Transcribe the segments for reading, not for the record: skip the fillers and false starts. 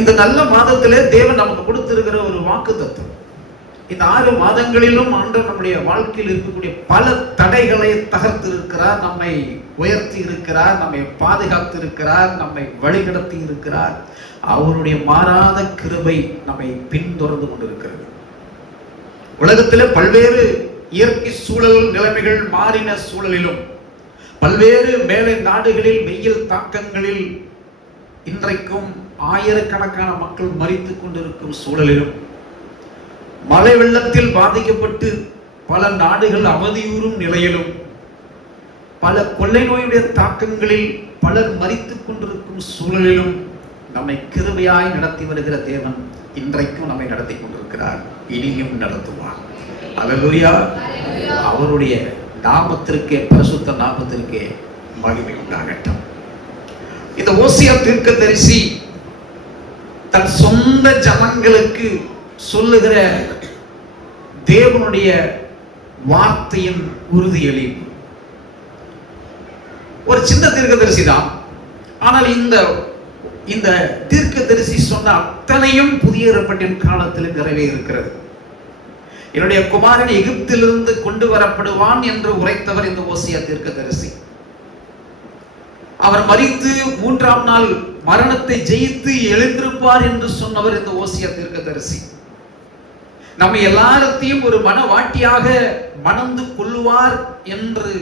இந்த நல்ல மாதத்திலே தேவன் நமக்கு கொடுத்திருக்கிற ஒரு வாக்குத்தத்தம். இந்த 6 மாதங்களிலும் ஆண்டவர் நம்முடைய வாழ்க்கையில் இருக்கக்கூடிய பல தடைகளை தகர்த்து இருக்கிறார், நம்மை உயர்த்தி இருக்கிறார், நம்மை பாதுகாத்து இருக்கிறார், நம்மை வழிநடத்தி இருக்கிறார். அவருடைய மாறாத கிருபை நம்மை பின்தொடர்ந்து கொண்டிருக்கிறது. உலகத்திலே பல்வேறு இயற்கை சூழல் நிலைமைகள் மாறின சூழலிலும், பல்வேறு மேலை நாடுகளில் வெயில் தாக்கங்களில் இன்றைக்கும் ஆயிரக்கணக்கான மக்கள் மரித்துக் கொண்டிருக்கும் சூழலிலும், மழை வெள்ளத்தில் பாதிக்கப்பட்டு பல நாடுகள் அவதியுறும் நிலையிலும், பல கொள்ளை நோயுடைய தாக்கங்களில் பலர் மரித்துக் கொண்டிருக்கும் சூழலிலும் நம்மை கிருபையாய் நடத்தி வருகிற தேவன் இன்றைக்கும் நம்மை நடத்தி கொண்டிருக்கிறார், இனியும் நடத்துவார். அல்லேலூயா. அவருடைய நாமத்திற்கே, பரிசுத்த நாமத்திற்கே மகிமை உண்டாகட்டும். இந்த ஓசியா தீர்க்கதரிசி தன் சொந்த ஜனங்களுக்கு சொல்லுகிற தேவனுடைய வார்த்தையின் உறுதியளிப்பு. ஒரு சின்ன தீர்க்கதரிசி தான், ஆனால் இந்த தீர்க்கதரிசி சொன்ன அத்தனையும் புதிய ஏற்பாட்டின் காலத்தில் நிறைவே இருக்கிறது. என்னுடைய குமாரன் எகிப்திலிருந்து கொண்டு வரப்படுவான் என்று உரைத்தவர் இந்த ஓசியா தீர்க்கதரிசி. அவர் மரித்து 3ஆம் நாள் மரணத்தை ஜெயித்து எழுந்திருப்பார் என்று சொன்னவர் இந்த ஓசியா தீர்க்கதரிசி. நம்ம எல்லாத்தையும் ஒரு மனவாட்டியாக மணந்து கொள்வார் என்று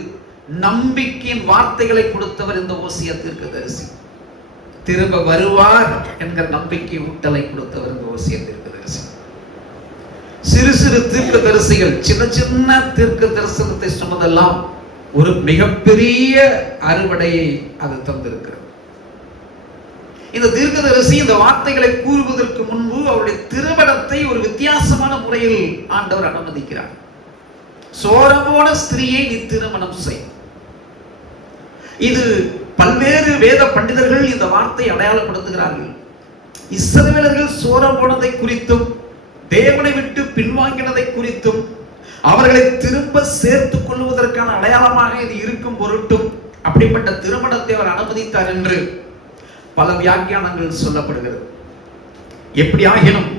நம்பிக்கையின் வார்த்தைகளை கொடுத்தவர் இந்த ஓசியா தீர்க்கதரிசி. திரும்ப வருவார் என்கிற நம்பிக்கை ஊட்டலை கொடுத்தவர் இந்த ஓசியா தீர்க்கதரிசி. சிறு சிறு தீர்க்கதரிசிகள் சின்ன சின்ன தீர்க்க தரிசனத்தை சொன்னதெல்லாம் ஒரு மிகப்பெரிய அறுவடையை அது தந்திருக்கிறது. இந்த தீர்க்கதரிசி இந்த வார்த்தைகளை கூறுவதற்கு முன்பு அவருடைய திருமணத்தை ஒரு வித்தியாசமான முறையில் ஆண்டவர் அனுமதிக்கிறார். சோரமோன ஸ்திரீயை நீ திருமணம் செய். இது பல்வேறு வேத பண்டிதர்கள் இந்த வார்த்தை அடையாளப்படுத்துகிறார்கள். இஸ்ரவேலர்கள் சோரம் போனதை குறித்தும், தேவனை விட்டு பின்வாங்கினதை குறித்தும், அவர்களை திரும்ப சேர்த்துக் கொள்வதற்கான அடையாளமாக இது இருக்கும் பொருட்டும் அப்படிப்பட்ட திருமணத்தை அவர் அனுமதித்தார் என்று பல வியாக்கியானங்கள் சொல்லப்படுகிறது. எப்படி ஆகினும்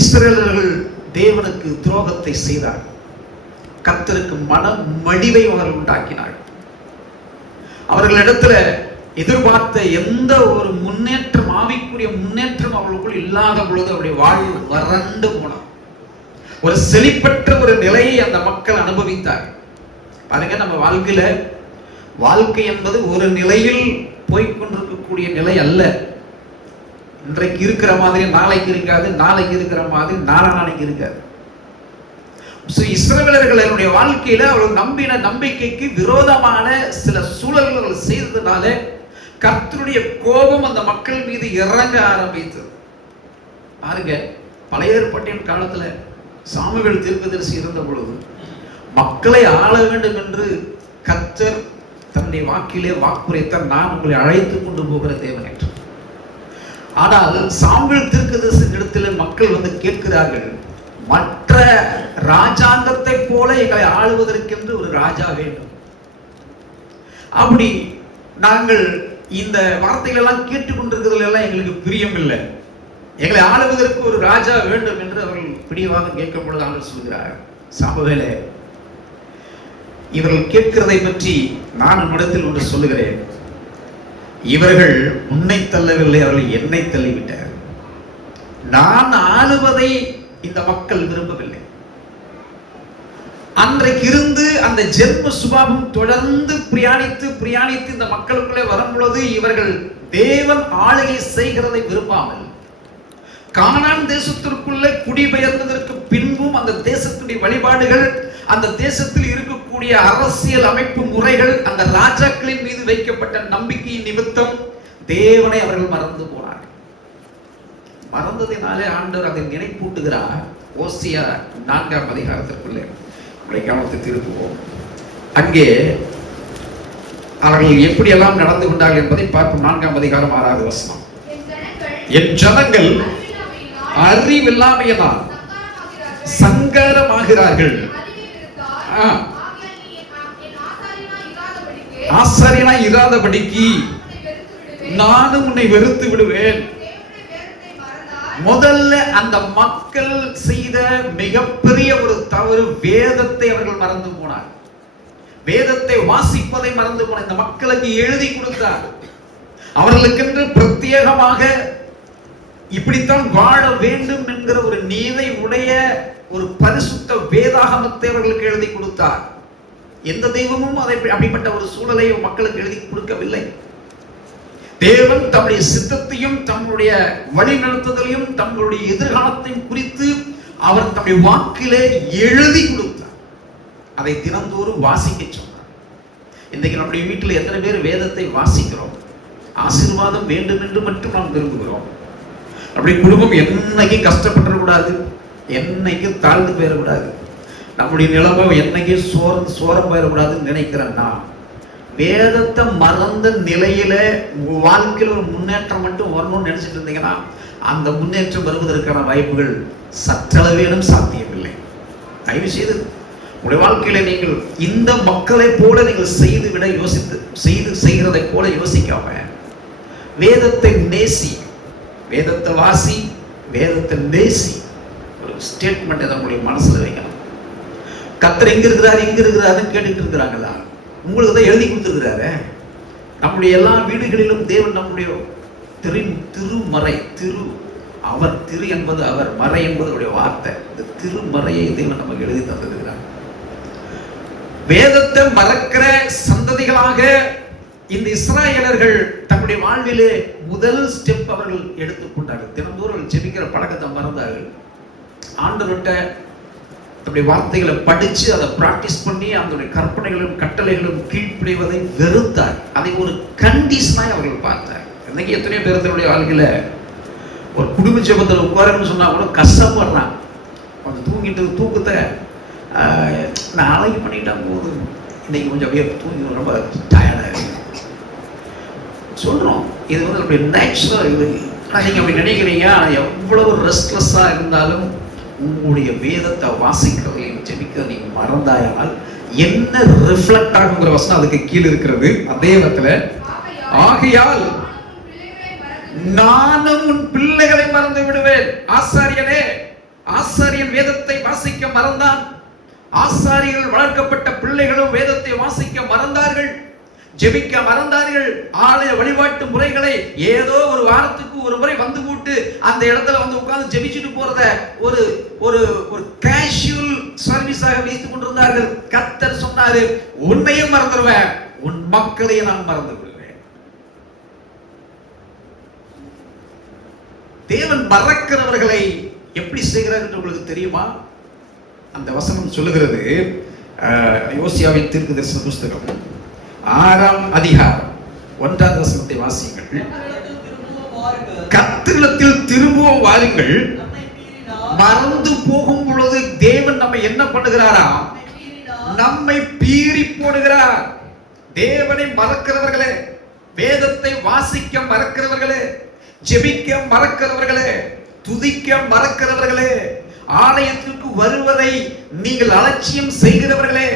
இஸ்ரவேலர்கள் தேவனுக்கு துரோகத்தை செய்தார். கர்த்தருக்கு மன மடிவை அவர்கள் உண்டாக்கினார். அவர்களிடத்துல எதிர்பார்த்த எந்த ஒரு முன்னேற்றம், ஆவிக்குரிய முன்னேற்றம் அவர்களுக்குள் இல்லாத பொழுது அவருடைய வாழ்வு வறண்டு போனார். ஒரு செழிப்பற்ற ஒரு நிலையை அந்த மக்கள் அனுபவித்தார். பாருங்க, நம்ம வாழ்க்கை என்பது ஒரு நிலையில் போய்கொண்டிருக்கக்கூடிய நிலை அல்ல. இன்றைக்கு இருக்கிற மாதிரி நாளைக்கு இருக்காது, நாளைக்கு இருக்கிற மாதிரி நாளைக்கு இருக்காது. இஸ்ரவேலர்களுடைய வாழ்க்கையில அவர்கள் நம்பின நம்பிக்கைக்கு விரோதமான சில சூழல்கள் செய்ததுனால கர்த்தருடைய கோபம் அந்த மக்கள் மீது இறங்க ஆரம்பித்தது. பாருங்க, பழைய ஏற்பாட்டின் காலத்துல சாமுவேல் தீர்க்கதரிசி இருந்த பொழுது மக்களை ஆள வேண்டும் என்று கர்த்தர் தன்னுடைய வாக்கிலே வாக்குரைத்தார், நான் உங்களை அழைத்து கொண்டு போகிற தேவன் என்று. ஆனால் சாமுவேல் தீர்க்கதரிசி இடத்துல மக்கள் வந்து கேட்கிறார்கள், மற்ற ராஜாங்கத்தை போல எங்களை ஆளுவதற்கென்று ஒரு ராஜா வேண்டும். அப்படி நாங்கள் இந்த வார்த்தைகள் எல்லாம் கேட்டுக்கொண்டிருக்கிறதுல எல்லாம் எங்களுக்கு பிரியம் இல்லை, எங்களை ஆளுவதற்கு ஒரு ராஜா வேண்டும் என்று அவர்கள் பிடிவாக கேட்கும் பொழுது ஆண்டவர் சொல்கிறார், சாமுவேலே, இவர்கள் கேட்கிறதை பற்றி நான் உன்னிடத்தில் ஒன்று சொல்லுகிறேன். இவர்கள் உன்னை தள்ளவில்லை, அவர்கள் என்னை தள்ளிவிட்டார். நான் ஆளுவதை இந்த மக்கள் விரும்பவில்லை. அன்றைக்கு இருந்து அந்த ஜென்ம சுபாவம் தொடர்ந்து பிரயாணித்து இந்த மக்களுக்குள்ளே வரும் பொழுது இவர்கள் தேவன் ஆளுகை செய்கிறதை விரும்பாமல் கானான் தேசத்திற்குள்ளே குடிபெயர்ந்ததற்கு பின்பும் அந்த தேசத்துடைய வழிபாடுகள், அந்த தேசத்தில் இருக்கக்கூடிய அரசியல் அமைப்பு முறைகள், அந்த ராஜாக்களின் மீது வைக்கப்பட்ட நம்பிக்கையின் நிமித்தம் தேவனை அவர்கள் மறந்து போனார்கள். மறந்ததினாலே ஆண்டவர் அதை நினைப்பூட்டுகிறார். ஓசியா 4ஆம் அதிகாரத்திற்குள்ளே கவனத்தை திருப்புவோம். அங்கே அவர்கள் எப்படியெல்லாம் நடந்து கொண்டார்கள் என்பதை பார்ப்போம். 4ஆம் அதிகாரம் 6வது வசனம். என் ஜனங்கள் அறிவில்லாமையினால் சங்கரமாகிறார்கள், ஆசாரியனாய் இராதபடிக்கு நானும் உன்னை வெறுத்து விடுவேன். முதல்ல அந்த மக்கள் செய்த மிகப்பெரிய ஒரு தவறு, வேதத்தை அவர்கள் மறந்து போனார். வேதத்தை வாசிப்பதை மறந்து போன இந்த மக்களுக்கு எழுதி கொடுத்தார். அவர்களுக்கென்று பிரத்யேகமாக இப்படித்தான் வாழ வேண்டும் என்கிற ஒரு நீதை உடைய ஒரு பரிசுத்த வேதாகமத்தை அவர்களுக்கு எழுதி கொடுத்தார். எந்த தெய்வமும் அதை அப்படிப்பட்ட ஒரு சூழலை மக்களுக்கு எழுதி கொடுக்கவில்லை. தேவன் தம்முடைய சித்தத்தையும் தம்முடைய வழிநடத்துதலையும் தங்களுடைய எதிர்காலத்தையும் குறித்து அவர் தம்முடைய வாக்கிலே எழுதி கொடுத்தார். அதை தினந்தோறும் வாசிக்க சொன்னார். இன்றைக்கு நம்முடைய வீட்டில் எத்தனை பேர் வேதத்தை வாசிக்கிறோம்? ஆசீர்வாதம் வேண்டும் என்று மட்டும் நாம் விரும்புகிறோம். அப்படி குடும்பம் என்னைக்கு கஷ்டப்பட்டுறக்கூடாது, என்னைக்கு தாழ்ந்து போயிடக்கூடாது, நம்முடைய நிலைமை என்னைக்கு சோரம் போயிடக்கூடாதுன்னு நினைக்கிறேன்னா, வேதத்தை மறந்த நிலையில வாழ்க்கையில் ஒரு முன்னேற்றம் மட்டும் வரணும்னு நினைச்சிட்டு இருந்தீங்கன்னா அந்த முன்னேற்றம் வருவதற்கான வாய்ப்புகள் சற்றளவேனும் சாத்தியமில்லை. தயவு செய்து உங்களுடைய வாழ்க்கையில நீங்கள் இந்த மக்களை போல நீங்கள் செய்கிறதை போல யோசிக்காம வேதத்தை நேசி, வேதத்தை வாசி, வேதத்தை நேசி. ஒரு ஸ்டேட்மெண்ட் நம்முடைய மனசுல வைக்கணும். கர்த்தர் எங்க இருக்கிறாருன்னு கேட்டுட்டு இருக்கிறாங்களா? உங்களுக்கு தான் எழுதி கொடுத்துருக்கிறாரு. நம்முடைய எல்லா வீடுகளிலும் தேவன் நம்முடைய திருமறை, அவர் திரு என்பது அவர், மறை என்பது அவருடைய வார்த்தை. இந்த திருமறையை தேவன் நமக்கு எழுதி தந்திருக்கிறார். வேதத்தை மறக்கிற சந்ததிகளாக இந்த இஸ்ராயலர்கள் தம்முடைய வாழ்விலே முதல் ஸ்டெப் அவர்கள் எடுத்துக்கொண்டார்கள். தினந்தோறும் ஜெபிக்கிற பழக்கத்தை மறந்தார்கள். ஆண்டவர்கிட்ட தம்முடைய வார்த்தைகளை படிச்சு அதை பிராக்டிஸ் பண்ணி அதனுடைய கற்பனைகளும் கட்டளைகளும் கீழ்ப்படிவதை வெறுத்தார். அதை ஒரு கண்டிஷனாக அவர்கள் பார்த்தார். இன்னைக்கு எத்தனையோ பேர் தன்னுடைய வாழ்க்கையில ஒரு குடும்ப ஜெபத்தில் உட்காரன்னு சொன்னா கூட கஷ்டப்படுறான். கொஞ்சம் தூங்கிட்டு தூக்கத்தை நாளைக்கு பண்ணிட்டா போதும், இன்னைக்கு கொஞ்சம் அப்படியே தூங்கி ரொம்ப டயர்டாக சொல்றோம். இது வந்து அப்படி நேச்சுரல். இது நீங்க அப்படி நினைக்கிறீங்க. எவ்வளவு ரெஸ்ட்லெஸ்ஸாக இருந்தாலும் உங்களுடைய வேதத்தை வாசிக்கிறதையும் ஜெபிக்கிறதை நீங்க மறந்தாயால் என்ன ரிஃப்ளெக்ட் ஆகுங்கிற வசனம் அதுக்கு கீழே இருக்கிறது. அதே இடத்துல ஆகையால் நானும் உன் பிள்ளைகளை மறந்து விடுவேன். ஆசாரியனே, ஆசாரியன் வேதத்தை வாசிக்க மறந்தான். ஆசாரியர்கள் வளர்க்கப்பட்ட பிள்ளைகளும் வேதத்தை வாசிக்க மறந்தார்கள், ஜெபிக்க மறந்தார்கள். ஆலய வழிபாட்டு முறைகளை ஏதோ ஒரு வாரத்துக்கு ஒரு முறை வந்து கூட்டு அந்த இடத்துல வந்து உட்கார்ந்து ஜெபிச்சுட்டு போறத ஒரு ஒரு ஒரு கேஷுவல் சர்வீஸாக வைத்துக் கொண்டிருந்தார்கள். கர்த்தர் சொன்னாரு, உன்னையும் மறந்துடுவேன், உன் மக்களையும் நான் மறந்து விடுவேன். தேவன் மறக்கிறவர்களை எப்படி செய்கிறார் என்று உங்களுக்கு தெரியுமா? அந்த வசனம் சொல்லுகிறது. யோசியாவின் தீர்க்கதரிசன புஸ்தகம் 6ஆம் அதிகாரம் 1ஆம் வசனத்தை வாசியுங்கள். கர்த்தரிடத்தில் திரும்பவும் வாருங்கள். மறந்து போகும் பொழுது தேவன் நம்மை என்ன பண்ணுகிறாரா? நம்மை பீறி போடுகிறார். தேவனை மறக்கிறவர்களே, வேதத்தை வாசிக்க மறக்கிறவர்களே, ஜெபிக்க மறக்கிறவர்களே, துதிக்க மறக்கிறவர்களே, ஆலயத்திற்கு வருவதை நீங்கள் அலட்சியம் செய்கிறவர்களே,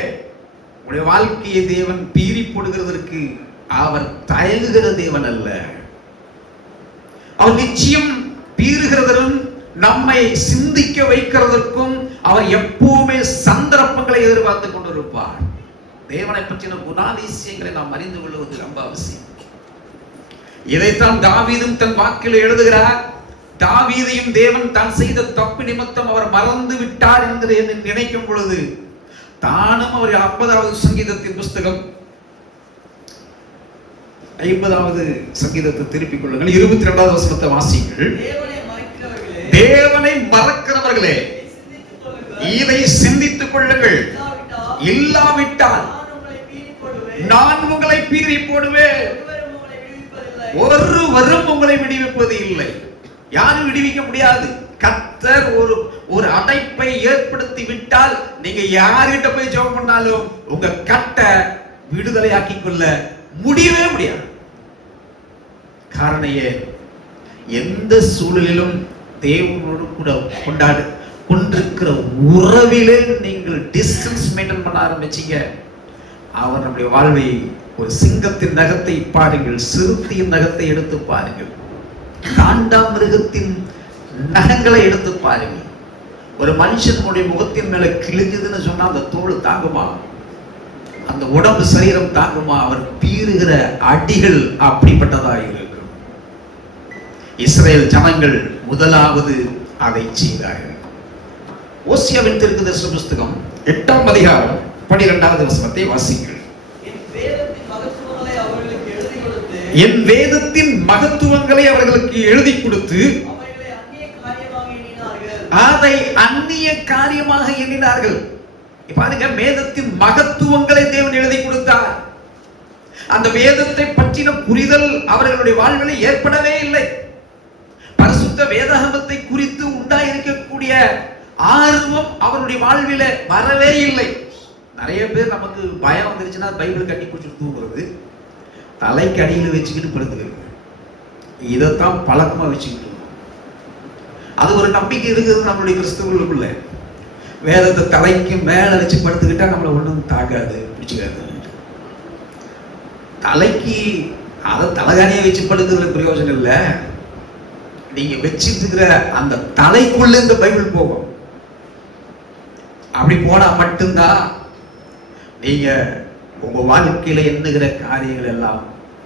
உங்களுடைய வாழ்க்கையை தேவன் பீறி போடுகிறதற்கு அவர் தயங்குகிற தேவன் அல்ல. அவர் நிச்சயம் பீறுகிறதும் நம்மை சிந்திக்க வைக்கிறதற்கும் அவர் எப்பவுமே சந்தர்ப்பங்களை எதிர்பார்த்து கொண்டிருப்பார். தேவனை பற்றின குணாதிசயங்களை நாம் அறிந்து கொள்வது ரொம்ப அவசியம். இதைத்தான் தாவீதும் தன் வாக்கில் எழுதுகிறார். தாவீதையும் தேவன் தான் செய்த தப்பு நிமித்தம் அவர் மறந்து விட்டார் என்று நினைக்கும் பொழுது தானும் அவர் 50வது சங்கீதத்தின் புஸ்தகம் 50வது சங்கீதத்தை திருப்பிக் கொள்ளுங்கள். 22வது வசனத்தை வாசியுங்கள். தேவனை மறக்கிறவர்களே, இதை சிந்தித்துக் கொள்ளுங்கள். இல்லாவிட்டால் நான் உங்களை பீறி போடுவேன். ஒருவரும் உங்களை விடுவிப்பது இல்லை. யாரும் விடுவிக்க முடியாது. கர்த்தர் ஒரு அடைப்பை ஏற்படுத்தி விட்டால் நீங்க யார்கிட்ட போய் ஜெபம் பண்ணாலும் உங்க கட்டை விடுதலை ஆக்கிக் கொள்ள முடியவே முடியாது. காரணம் ஏன்? எந்த சூழலிலும் தேவனோடு கூட கொண்டிருக்கிற உறவிலே நீங்கள் டிஸ்டன்ஸ் மெயின்டைன் பண்ண ஆரம்பிச்சீங்க, அவர் நம்முடைய வாழ்வை ஒரு சிங்கத்தின் நகத்தை பாருங்கள், சிறுத்தையின் நகத்தை எடுத்து பாருங்கள், காண்டாமிருகத்தின் நகங்களை எடுத்து பாருங்க. ஒரு மனுஷனுடைய முகத்தின் மேல கிழிஞ்சதுன்னு சொன்னா அந்த தோல் தாங்குமா? அந்த உடம்பு சரீரம் தாங்குமா? அவர் பீறுகிற அடிகள் அப்படிப்பட்டதா இருக்கும். இஸ்ரேல் ஜனங்கள் முதலாவது அதை செய்தார்கள். ஓசியாவின் தீர்க்கதரிசன புத்தகம் 8ஆம் அதிகாரம் 12வது வசனத்தை வாசிங்கள். என் வேதத்தின் மகத்துவங்களை அவர்களுக்கு எழுதி கொடுத்து அதை அந்நிய காரியமாக எண்ணினார்கள். பாருங்க, வேதத்தின் மகத்துவங்களை தேவன் எழுதி கொடுத்தார். அந்த வேதத்தை பற்றின புரிதல் அவர்களுடைய வாழ்விலே ஏற்படவே இல்லை. பரிசுத்த வேதாகமத்தை குறித்து உண்டாயிருக்கக்கூடிய ஆர்வம் அவருடைய வாழ்வில வரவே இல்லை. நிறைய பேர் நமக்கு பயம் வந்துருச்சுன்னா பைபிள் கட்டி பிடிச்சிட்டு தூங்குறது, தலைக்கு அடியில் வச்சுக்கிட்டு படுத்துக்கிறது, இதைத்தான் பழக்கமா வச்சுக்கிட்டு. அது ஒரு நம்பிக்கை இருக்குது நம்மளுடைய கிறிஸ்தவர்களுக்குள்ள. வேதத்தை தலைக்கு மேல வச்சு படுத்துக்கிட்டா நம்மளை ஒன்றும் தாக்காது, பிடிச்சிக்காது. தலைக்கு அதை தலைகாணியை வச்சு படுக்கிறதுல பிரயோஜனம் இல்லை. நீங்க வச்சிட்டு இருக்கிற அந்த தலைக்குள்ள இந்த பைபிள் போகும். அப்படி போனா மட்டும்தான் நீங்க உங்க வாழ்க்கையில எண்ணுகிற காரியங்கள் எல்லாம்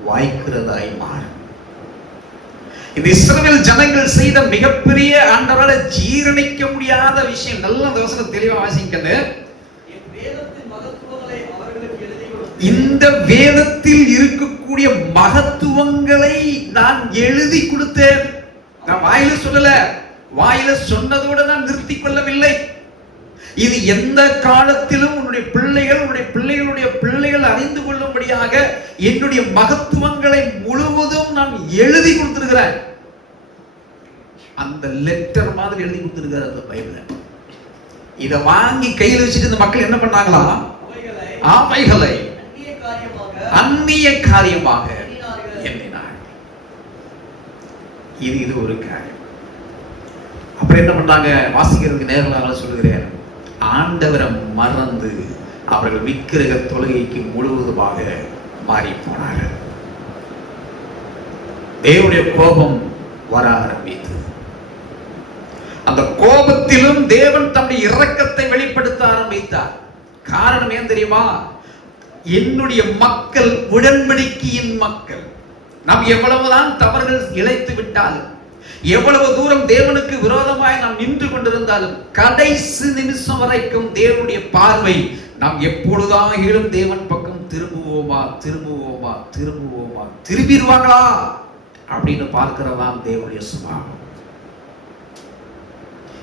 வாய்க்கிறதாய் மாறும். இந்த இஸ்ரவேல் ஜனங்கள் செய்த மிகப்பெரிய ஆண்டவரால ஜீரணிக்க முடியாத விஷயம். நல்ல வசனம் தெளிவா வாசிக்கணும். இந்த வேதத்தில் இருக்கக்கூடிய மகத்துவங்களை நான் எழுதி கொடுத்தேன். நான் வாயில சொல்லல, வாயில சொன்னதோட நான் நிறுத்திக் கொள்ளவில்லை. இது எந்த காலத்திலும் உன்னுடைய பிள்ளைகளுடைய பிள்ளைகள் அறிந்து கொள்ளும்படியாக என்னுடைய மகத்துவங்களை முழுவதும் நான் எழுதி கொடுத்திருக்கிறேன். அந்த லெட்டர் மாதிரி எழுதி கொடுத்திருக்கிறார் அந்த பைபிள். இதை வாங்கி கையில் வச்சுட்டு இந்த மக்கள் என்ன பண்ணாங்களா? அவைகளை அந்நிய காரியமாக எண்ணினார். இது ஒரு காரியம். அப்புறம் என்ன பண்ணாங்க? வாசிக்கிறதுக்கு நேரலாக சொல்லுகிறேன். ஆண்டவரை மறந்து அவர்கள் விக்கிரக தொழுகைக்கு முழுவதுமாக மாறி போனார்கள். தேவனுடைய கோபம் வர ஆரம்பித்தது. அந்த கோபத்திலும் தேவன் தம்முடைய இரக்கத்தை வெளிப்படுத்த ஆரம்பித்தார். காரணம் ஏன் தெரியுமா? என்னுடைய மக்கள் உடன்படிக்கையின் மக்கள். நாம் எவ்வளவுதான் தவறுகள் இழைத்து விட்டாலும், எவ்வளவு தூரம் தேவனுக்கு விரோதமாய் நாம் நின்று கொண்டிருந்தாலும், கடைசி நிமிஷம் வரைக்கும் தேவனுடைய பார்வை நாம் எப்பொழுதாகிலும் தேவன் பக்கம் திரும்புவோமா திரும்பிடுவாங்களா அப்படின்னு பார்க்கிறதான் தேவனுடைய சுபாவம்.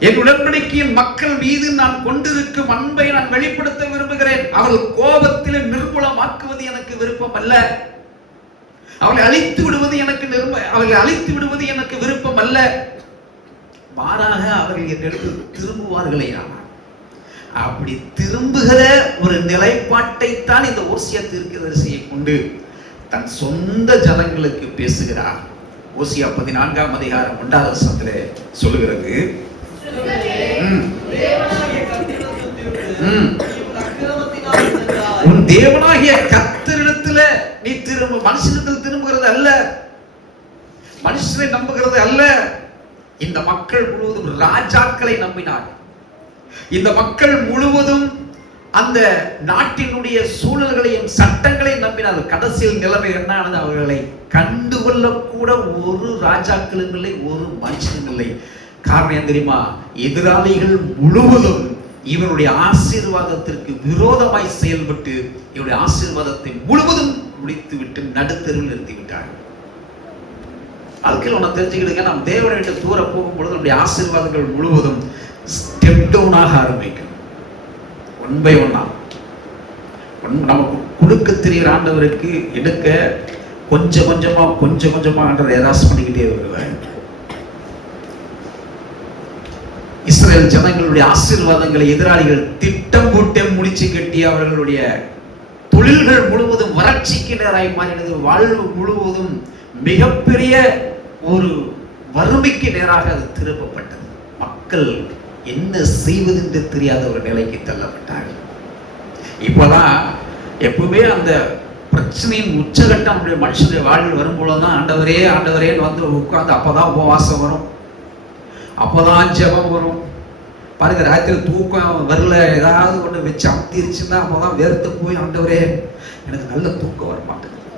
என் உடன்படிக்கையின் மக்கள் மீது நான் கொண்டிருக்கும் அன்பை நான் வெளிப்படுத்த விரும்புகிறேன். அவர்கள் கோபத்தில் நிர்மூலமாக்குவது எனக்கு விருப்பம் அல்ல. அவர்களை அழித்து விடுவது எனக்கு விருப்பம் அல்ல. மாறாக அவர்கள் என்னிடத்தில் திரும்புவார்களே. அப்படி திரும்புகிற ஒரு நிலைப்பாட்டை தான் இந்த ஓசியா தீர்க்கதரிசியை கொண்டு தன் சொந்த ஜனங்களுக்கு பேசுகிறார். ஓசியா 14ஆம் அதிகாரம் 1வது வசனத்திலே சொல்லுகிறது, உன் தேவனாகிய கர்த்தரிடத்துல நீ திரும்ப. மனுஷனிடத்தில் திரும்புகிறது அல்ல, மனுஷனை நம்புகிறது அல்ல. இந்த மக்கள் முழுவதும் ராஜாக்களை நம்பினார்கள். இந்த மக்கள் முழுவதும் அந்த நாட்டினுடைய சூழல்களையும் சட்டங்களையும் நம்பினார்கள். கடைசியில் நிலைமை என்ன ஆனது? அவர்களை கண்டுகொள்ள கூட ஒரு ராஜாக்களும் இல்லை, ஒரு மனுஷனும் இல்லை. காரணம் ஏன் தெரியுமா? எதிராளிகள் முழுவதும் இவருடைய ஆசீர்வாதத்திற்கு விரோதமாய் செயல்பட்டு இவருடைய ஆசீர்வாதத்தை முழுவதும் முடித்து விட்டு நடுத்தருவில் நிறுத்தி விட்டார்கள். வாழ்க்கையில் ஒன்று தெரிஞ்சுக்கிடுங்க, நாம் தேவனை விட்டு தூர போகும் பொழுது நம்முடைய ஆசீர்வாதங்கள் முழுவதும் ஸ்டெப் டவுனாக ஆரம்பிக்கும். ஒன் பை ஒன்னா நமக்கு கொடுக்க தெரிகிற ஆண்டவருக்கு எடுக்க கொஞ்சம் கொஞ்சமா ஆண்டவர் ஏதாஸ் பண்ணிக்கிட்டே வருவார். இஸ்ரேல் ஜனங்களுடைய ஆசீர்வாதங்களை எதிராளிகள் திட்டம் போட்டு முடிச்சு கட்டி அவர்களுடைய தொழில்கள் முழுவதும் வறட்சிக்கு நேராய் மாறினது. வாழ்வு முழுவதும் மிகப்பெரிய ஒரு வறுமைக்கு நேராக அது திருப்பப்பட்டது. மக்கள் என்ன செய்வது என்று தெரியாத ஒரு நிலைக்கு தள்ளப்பட்டார்கள். இப்போதான் எப்பவுமே அந்த பிரச்சனையின் உச்சகட்டம் நம்முடைய மனுஷனுடைய வாழ்வில் வரும்போதுதான் ஆண்டவரேன்னு வந்து உட்கார்ந்து அப்பதான் உபவாசம் வரும். அப்போதான் ஜெபம் வரும். பாருங்க, ராத்திரி தூக்கம் வரல, ஏதாவது ஒன்று வச்சு அமுத்திருச்சுன்னா அப்போதான் வேர்த்து போய், ஆண்டவரே எனக்கு நல்ல தூக்கம் வர மாட்டேங்குது.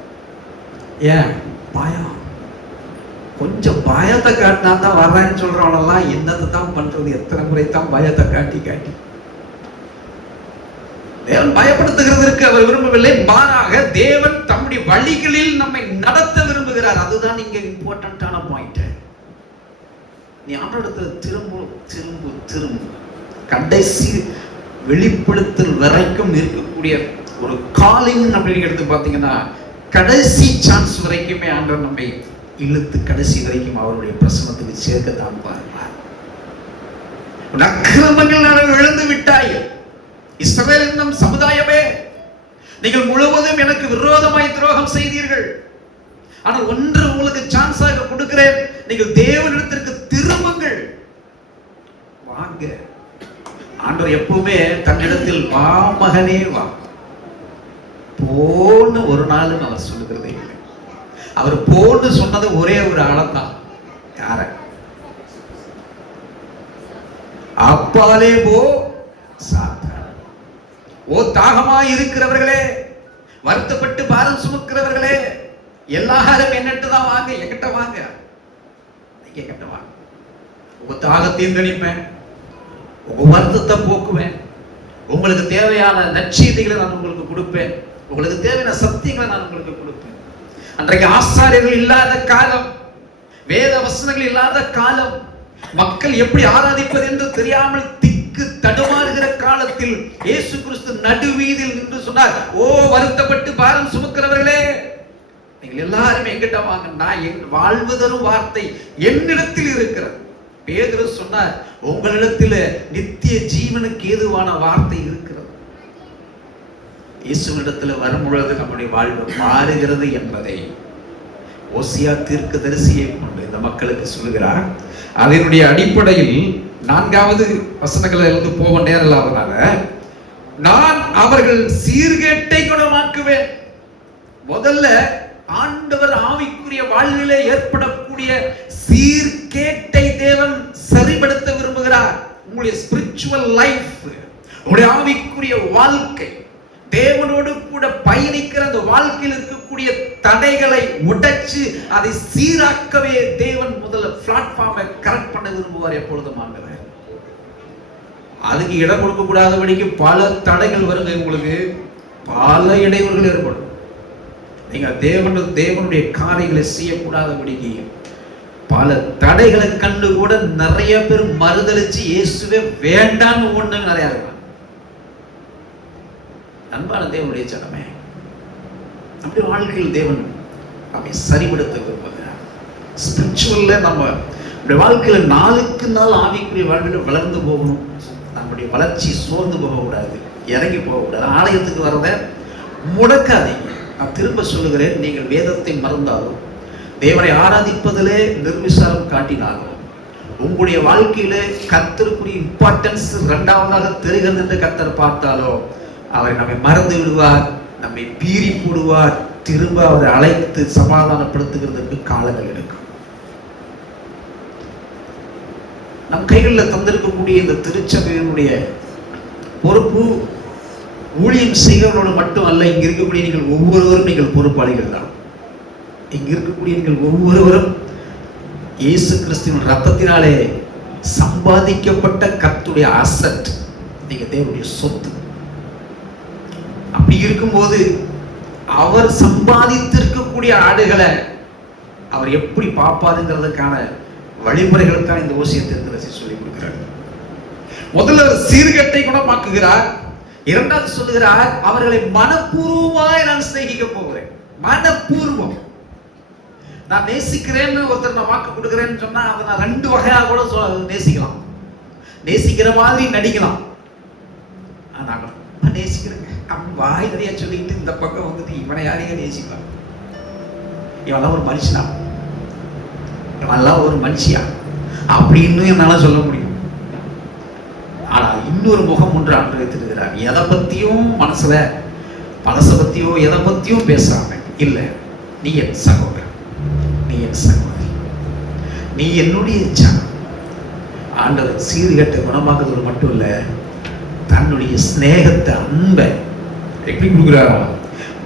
ஏன்? பயம். கொஞ்சம் பயத்தை காட்டினா தான் வர்றேன்னு சொல்றவனெல்லாம் என்னத்தை தான் பண்றது? எத்தனை முறை தான் பயத்தை காட்டி காட்டி. தேவன் பயப்படுத்துகிறதற்கு அவர் விரும்பவில்லை, மாறாக தேவன் தம்முடைய வழிகளில் நம்மை நடத்த விரும்புகிறார். அதுதான் இங்க இம்பார்ட்டன்டான பாயிண்ட். நீ ஆண்டவரிடத்துல திரும்ப திரும்ப திரும்ப கடைசி வெளிப்படுத்தல் வரைக்கும் இருக்கக்கூடிய ஒரு காலிங் அப்படின்னு எடுத்து பார்த்தீங்கன்னா, கடைசி சான்ஸ் வரைக்குமே ஆண்டவர் நம்மை இழுத்து கடைசி வரைக்கும் அவருடைய பிரசனத்துக்கு சேர்க்கத்தான் பார்ப்பார். அக்கிரமங்கள் இழந்து விட்டாய் இஸ்ரவேல் என்னும் சமுதாயமே, நீங்கள் முழுவதும் எனக்கு விரோதமாய் துரோகம் செய்தீர்கள். ஆனால் ஒன்று உங்களுக்கு சான்ஸாக கொடுக்கிறேன், நீங்கள் தேவனிடத்திற்கு திரும்புங்கள், வாங்க. ஆண்டவர் எப்பவுமே தன்னிடத்தில் வா மகனே வா போன்னு ஒரு நாளும் அவர் சொல்லுகிறதே இல்லை. அவர் போன்னு சொன்னது ஒரே ஒரு ஆளத்தான். யார? அப்பாலே போ சாத்தான். ஓ தாகமாய் இருக்கிறவர்களே, வருத்தப்பட்டு பாரம் சுமக்கிறவர்களே, எல்லாரும் என்னட்டு தான் வாங்க, என்கிட்ட வாங்க, என்கிட்ட வாங்க. உங்க தாகத்தையும் கணிப்பேன், உங்க வருத்தத்தை போக்குவேன், உங்களுக்கு தேவையான நற்செய்திகளை நான் உங்களுக்கு கொடுப்பேன், உங்களுக்கு தேவையான சத்தியங்களை நான் உங்களுக்கு கொடுப்பேன். அன்றைக்கு ஆசாரியர்கள் இல்லாத காலம், வேத வசனங்கள் இல்லாத காலம், மக்கள் எப்படி ஆராதிப்பது என்று தெரியாமல் திக்கு தடுமாறுகிற காலத்தில் இயேசு கிறிஸ்து நடுவீதியில் நின்று சொன்னார், ஓ வருத்தப்பட்டு பாரம் சுமக்கிறவர்களே, நீங்கள் எல்லாரும் என்கிட்ட வாங்க, நான் என் வாழ்வு தரும் வார்த்தை என்னிடத்தில் இருக்கிறது. பேதுரு சொன்னார், உங்களிடத்தில் நித்திய ஜீவனுக்கு ஏதுவான வார்த்தை இருக்கிறது. இயேசுவிடத்தில் வரும் பொழுது நம்முடைய வாழ்வு மாறுகிறது என்பதை ஓசியா தீர்க்கதரிசியை கொண்டு இந்த மக்களுக்கு சொல்லுகிறார். அதனுடைய அடிப்படையில் 4வது வசனங்களை இருந்து போக நேரம் இல்லாதனால, நான் அவர்கள் சீர்கேட்டை குணமாக்குவேன். முதல்ல ஆண்டவர் ஆவிக்குரிய வாழ்விலே ஏற்படக்கூடிய சீர்கேட்டை தேவன் சரிபடுத்த விரும்புகிறார். உங்களுடைய ஸ்பிரிச்சுவல் லைஃப், உங்களுடைய ஆவிக்குரிய வாழ்க்கை, தேவனோடு கூட பயணிக்கிற அந்த வாழ்க்கையில் இருக்கக்கூடிய தடைகளை உடைச்சு அதை சீராக்கவே தேவன் முதல்ல பிளாட்ஃபார்மை கரெக்ட் பண்ண விரும்புவார். எப்பொழுதும் ஆண்டவர் அதுக்கு இடம் கொடுக்க கூடாதபடிக்கு பல தடைகள் வருங்க, உங்களுக்கு பல இடையூறுகள் ஏற்படும். நீங்க தேவனுடைய காரியங்களை செய்யக்கூடாதபடிக்கு பல தடைகளை கண்டு கூட நிறைய பேர் மறுதளிச்சு இயேசுவே வேண்டான்னு ஒண்ணு நிறைய இருக்கும். அன்பான தேவனுடைய ஜனமே, நம்முடைய வாழ்க்கையில் தேவன் நம்மை சரிபடுத்த விரும்புகிறார். ஸ்பிரிச்சுவல்ல நம்ம வாழ்க்கையில நாளுக்கு நாள் ஆவிக்குரிய வாழ்வில் வளர்ந்து போகணும். நம்முடைய வளர்ச்சி சோர்ந்து போகக்கூடாது, இறங்கி போகக்கூடாது. ஆலயத்துக்கு வரத முடக்காதீங்க. நான் திரும்ப சொல்லுகிறேன், நீங்கள் வேதத்தை மறந்தாலும், தேவனை ஆராதிப்பதிலே நிர்விசாரம் காட்டினாலும், உங்களுடைய வாழ்க்கையில கர்த்தருக்குரிய இம்பார்ட்டன்ஸ் 2வதாக தெரிகிறது என்று கர்த்தர் பார்த்தாலோ, அவரை நம்மை மறந்து விடுவார், நம்மை பீறி போடுவார். திரும்ப அவரை அழைத்து சமாதானப்படுத்துகிறதுக்கு காலங்கள் எடுக்கும். நம் கைகளில் தந்திருக்கக்கூடிய இந்த திருச்சபையினுடைய பொறுப்பு ஊழியம் செய்கிறவர்களோடு மட்டும் அல்ல. இங்க இருக்கக்கூடிய நீங்கள் ஒவ்வொருவரும் நீங்கள் பொறுப்பாளிகள் தான். இங்க இருக்கக்கூடிய நீங்கள் ஒவ்வொருவரும் இயேசு கிறிஸ்துவின் ரத்தத்தினாலே சம்பாதிக்கப்பட்ட கர்த்தருடைய அசெட். நீங்க தேவனுடைய சொத்து. அப்படி இருக்கும்போது அவர் சம்பாதித்திருக்கக்கூடிய ஆடுகளை அவர் எப்படி பார்ப்பாருங்கிறதுக்கான வழிமுறைகளுக்கான இந்த ஓசியத்தை சொல்லிக் கொடுக்கிறார். முதல்ல சீர்கேட்டை குணமாக்குகிறார். 2வது சொல்லுகிறார், அவர்களை மனப்பூர்வமாய் நான் சிநேகிக்க போகிறேன். மனப்பூர்வம். நான் நேசிக்கிறேன்னு ஒருத்தர் நான் வாக்கு கொடுக்கிறேன்னு சொன்னா அதை நான் 2 வகையாக கூட நேசிக்கலாம். நேசிக்கிற மாதிரி நடிக்கலாம். நான் நேசிக்கிறேங்க, அவன் வாய் நிறைய சொல்லிட்டு இந்த பக்கம் வந்துட்டு இவனை யாரையும் நேசிப்பான், இவெல்லாம் ஒரு மனுஷனா, இவெல்லாம் ஒரு மனுஷியா அப்படின்னு என்னால சொல்ல முடியும். ஆனா இன்னொரு முகம் ஒன்று ஆண்டு வைத்திருக்கிறார். எதை பத்தியும் மனசுல பழச பத்தியோ எதை பத்தியும் பேசாம, இல்ல நீ என் சகோதரன், நீ என் சகோதரி, நீ என்னுடைய ஜனம், ஆண்டவர் சீர்கட்ட குணமாக்குறது மட்டும் இல்ல, தன்னுடைய சிநேகத்தை, அன்பை எப்படி கொடுக்குறாரா?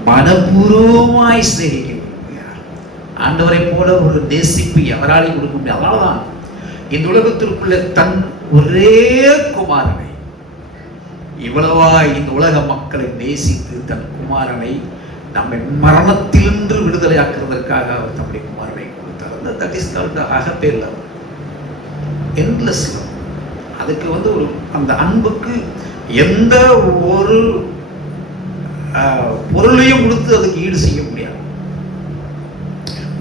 மனப்பூர்வமாய் சிநேகிக்க விரும்புகிறார். ஆண்டவரை போல ஒரு நேசிப்பு எவராலையும் கொடுக்க முடியாது. அதனாலதான் இந்த உலகத்திற்குள்ள தன் ஒரே குமாரனை, இவ்வளவா இந்த உலக மக்களை நேசித்து தன் குமாரனை நம்மை மரணத்திலிருந்து விடுதலையாக்குறதற்காக அவர் தம்முடைய குமாரனை கொடுத்தார். That is called agape love, endless love. அதுக்கு ஒரு அந்த அன்புக்கு எந்த ஒரு பொருளையும் கொடுத்து அதுக்கு ஈடு செய்ய முடியாது.